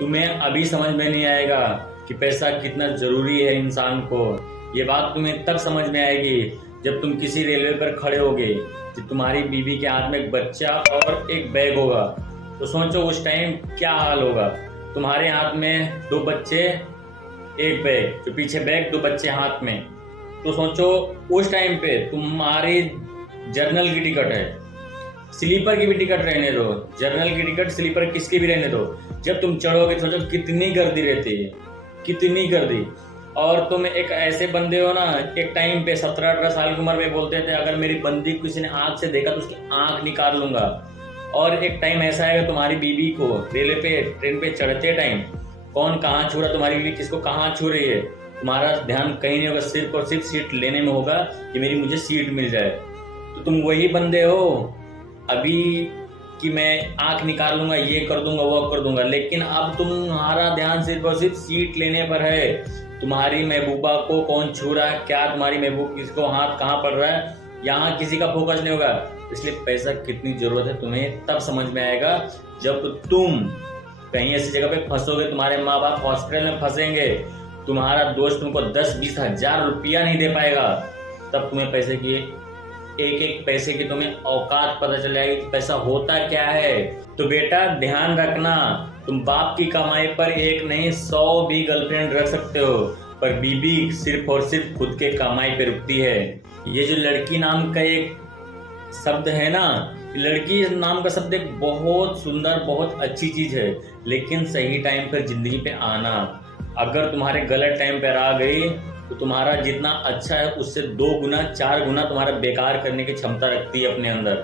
तुम्हें अभी समझ में नहीं आएगा कि पैसा कितना जरूरी है इंसान को। ये बात तुम्हें तब समझ में आएगी जब तुम किसी रेलवे पर खड़े होगे कि तुम्हारी बीवी के हाथ में एक बच्चा और एक बैग होगा। तो सोचो उस टाइम क्या हाल होगा। तुम्हारे हाथ में दो बच्चे, एक बैग, जो पीछे बैग, दो बच्चे हाथ में। तो सोचो उस टाइम पे तुम्हारी जर्नल की टिकट है, स्लीपर की भी टिकट रहने दो, जर्नल की टिकट स्लीपर किसकी भी रहने दो, जब तुम चढ़ोगे सोचो कितनी गर्दी रहती है, कितनी गर्दी। और तुम एक ऐसे बंदे हो ना, एक टाइम पे 17-18 साल की उम्र में बोलते थे अगर मेरी बंदी किसी ने आंख से देखा तो उसकी आंख निकाल लूंगा। और एक टाइम ऐसा आएगा तुम्हारी बीवी को रेलवे पे, ट्रेन पे चढ़ते टाइम कौन कहाँ छू रहा, तुम्हारी बीवी किसको कहाँ छू रही है, तुम्हारा ध्यान कहीं नहीं होगा, सिर्फ और सिर्फ सीट लेने में होगा कि मेरी मुझे सीट मिल जाए। तो तुम वही बंदे हो अभी कि मैं आंख निकाल लूंगा, ये कर दूंगा, वो कर दूंगा, लेकिन अब तुम्हारा ध्यान सिर्फ और सिर्फ सीट लेने पर है। तुम्हारी महबूबा को कौन छू रहा है, क्या तुम्हारी महबूब किसको हाथ कहाँ पड़ रहा है, यहाँ किसी का फोकस नहीं होगा। इसलिए पैसा कितनी जरूरत है तुम्हें तब समझ में आएगा जब तुम कहीं ऐसी जगह पे फंसोगे, तुम्हारे माँ बाप हॉस्पिटल में फंसेंगे, तुम्हारा दोस्त तुमको 10-20 हजार रुपया नहीं दे पाएगा, तब तुम्हें पैसे की एक एक पैसे की तुम्हें औकात पता चल जाएगी कि पैसा होता क्या है। तो बेटा ध्यान रखना, तुम बाप की कमाई पर एक नहीं 100 भी गर्लफ्रेंड रख सकते हो, पर बीबी सिर्फ और सिर्फ खुद के कमाई पे रुकती है। ये जो लड़की नाम का एक शब्द है ना, लड़की नाम का शब्द एक बहुत सुंदर, बहुत अच्छी चीज है, लेकिन सही टाइम पर जिंदगी पे आना। अगर तुम्हारे गलत टाइम पर आ गई तो तुम्हारा जितना अच्छा है उससे 2 गुना 4 गुना तुम्हारा बेकार करने की क्षमता रखती है अपने अंदर।